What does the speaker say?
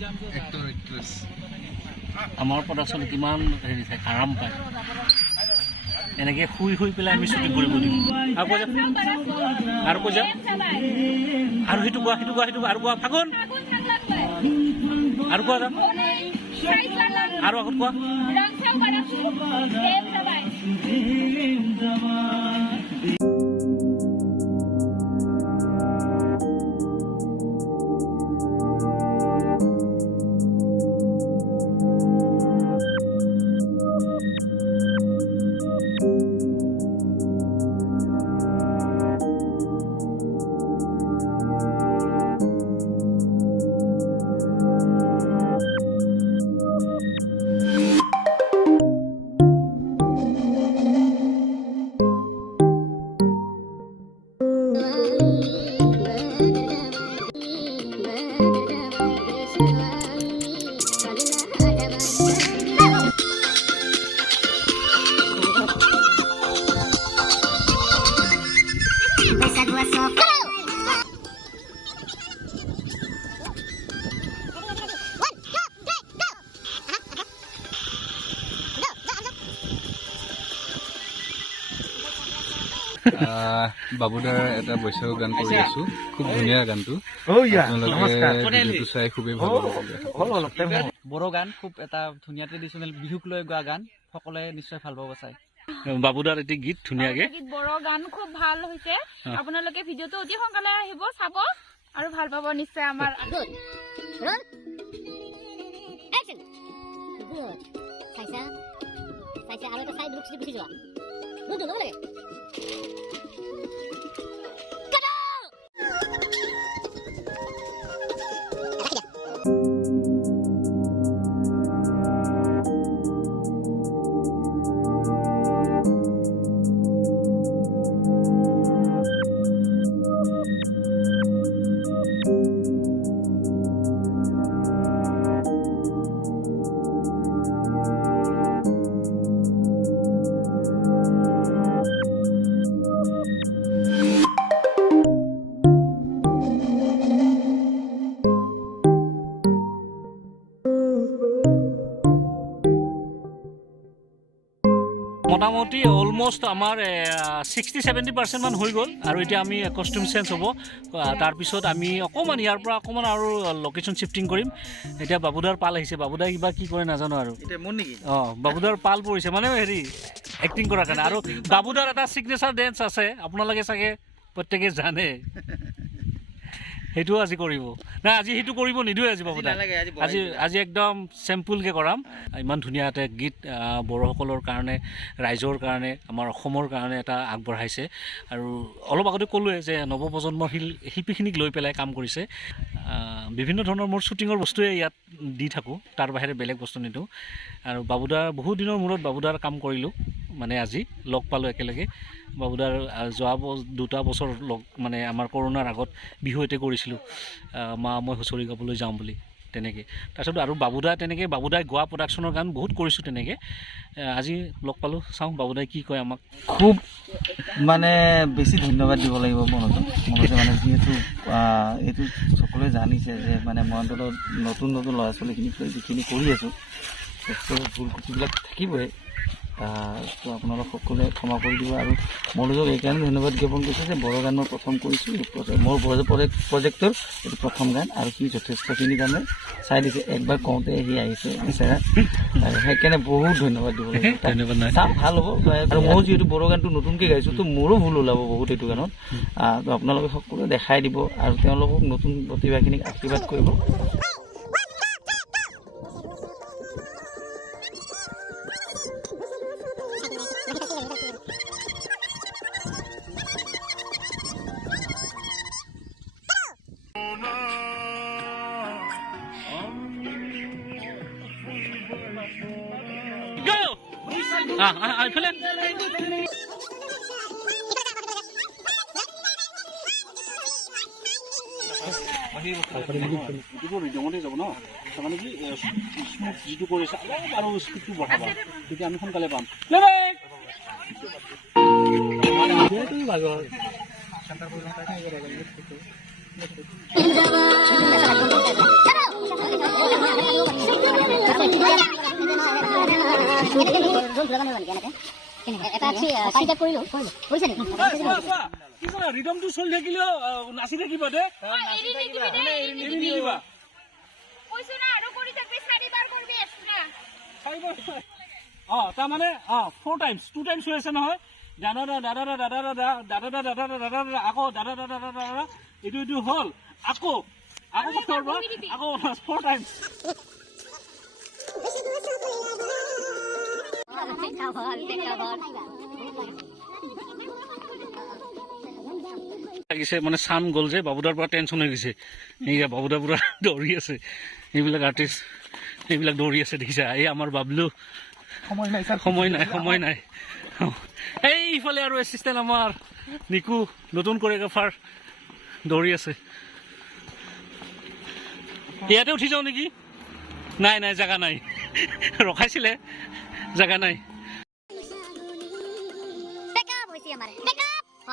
actor actress আমাৰ production কিমান হেৰি থাকে আৰাম পায় এনেকৈ শুই শুই পেলাই আমি শ্বুটিং কৰিব দিম আৰু কৈ যা আৰু সেইটো কোৱা আৰু কোৱা ফাগুন আৰু কোৱা যাম আৰু আগত কোৱা বাবুদাৰ এটা বৈশাখৰ গান কৰি আছো খুব ধুনীয়া গানটো আপোনালোকে চাই খুবেই ভাল লাগে বড়ো গান খুব এটা ধুনীয়া ট্ৰেডিশ্যনেল বিহুক লৈ গোৱা গান সকলোৱে নিশ্চয় ভাল পাব চাই বাবুদাৰ এটি গীত ধুনীয়াকে বড়ো গান খুব ভাল হৈছে আপোনালোকে ভিডিঅ'টো অতি সোনকালে আহিব চাব আৰু ভাল পাব নিশ্চয় আমাৰ মোটামুটি অলমষ্ট আমাৰ 60-70% মান হৈ গ'ল আৰু এতিয়া আমি কষ্টিউম চেঞ্জ হ'ব তাৰপিছত আমি অকণমান ইয়াৰ পৰা অকণমান আৰু লোকেশ্যন শ্বিফটিং কৰিম এতিয়া বাবুদাৰ পাল আহিছে বাবুদাই কিবা কি কৰে নাজানো আৰু বাবুদাৰ পাল পৰিছে মানে হেৰি এক্টিং কৰাৰ কাৰণে আৰু বাবুদাৰ এটা ছিগনেচাৰ ডেন্স আছে আপোনালোকে চাগে প্ৰত্যেকে জানে সেইটো আজি কৰিব নাই আজি সেইটো কৰিব নিদিওঁ আজি বাবুদা আজি একদম চেম্পুলকৈ কৰাম ইমান ধুনীয়া এটা গীত বড়োসকলৰ কাৰণে ৰাইজৰ কাৰণে আমাৰ অসমৰ কাৰণে এটা আগবঢ়াইছে আৰু অলপ আগতে ক'লোৱে যে নৱপ্ৰজন্মৰ শিল্পীখিনিক লৈ পেলাই কাম কৰিছে বিভিন্ন ধৰণৰ মোৰ শ্বুটিঙৰ বস্তুৱে ইয়াত দি থাকোঁ তাৰ বাহিৰে বেলেগ বস্তু নিদিওঁ আৰু বাবুদাৰ বহু দিনৰ মূৰত বাবুদাৰ কাম কৰিলোঁ মানে আজি লগ পালোঁ একেলগে বাবুদাৰ যোৱা 2 বছৰ লগ মানে আমাৰ কৰোণাৰ আগত বিহু এতে কৰিছিলোঁ মা মই হুঁচৰি গাবলৈ যাওঁ বুলি তেনেকৈ তাৰপিছত আৰু বাবুদাই গোৱা প্ৰডাকশ্যনৰ গান বহুত কৰিছোঁ তেনেকৈ আজি লগ পালোঁ চাওঁ বাবুদাই কি কয় আমাক খুব মানে বেছি ধন্যবাদ দিব লাগিব মনতে মানে যিহেতু এইটো সকলোৱে জানিছে যে মানে মই অন্তত নতুন ল'ৰা ছোৱালীখিনিক লৈ যিখিনি কৰি আছোঁ ভুল কুটিবিলাক থাকিবই তো আপোনালোক সকলোৱে ক্ষমা কৰি দিব আৰু মনোযোগ এইকাৰণে ধন্যবাদ জ্ঞাপন কৰিছোঁ যে বড়ো গান মই প্ৰথম কৰিছোঁ মোৰ প্ৰজেক্টৰ এইটো প্ৰথম গান আৰু সি যথেষ্টখিনি গানে চাই দিছে একবাৰ কওঁতে সি আহিছে বিচাৰা আৰু সেইকাৰণে বহুত ধন্যবাদ দিব ধন্যবাদ চাম ভাল হ'ব আৰু ময়ো যিহেতু বড়ো গানটো নতুনকৈ গাইছোঁ তো মোৰো ভুল ওলাব বহুত এইটো গানত তো আপোনালোকে সকলোৱে দেখাই দিব আৰু তেওঁলোকক নতুন প্ৰতিভাখিনিক আশীৰ্বাদ কৰিব এইফালে ৰিজমতে যাব ন তাৰমানে কি স্মুথ যিটো কৰিছে অলপ আৰু স্পীডটো বঢ়াবা তেতিয়া আমি সোনকালে পাম ৰিদমটো চলি থাকিলেও নাচি থাকিবা দে তাৰমানে 4 টাইমছ 2 টাইমছ হৈ আছে নহয় দাদা দাদা দাদা দাদা দাদা দাদা দাদা দাদা দাদা আকৌ দাদা দাদা দাদা দাদা এইটো হ'ল আকৌ আকৌ 4 টাইমছ লাগিছে মানে চান গ'ল যে বাবুদাৰ পৰা টেনশ্যন হৈ গৈছে এইয়া বাবুদাৰ পৰা দৌৰি আছে এইবিলাক আৰ্টিষ্ট এইবিলাক দৌৰি আছে দেখিছা এই আমাৰ বাবলু সময় নাই এই ইফালে আৰু এছিষ্টেণ্ট আমাৰ নিকু নতুন কোৰিঅগ্ৰাফাৰ দৌৰি আছে ইয়াতে উঠি যাওঁ নেকি নাই জেগা নাই ৰখাইছিলে জেগা নাই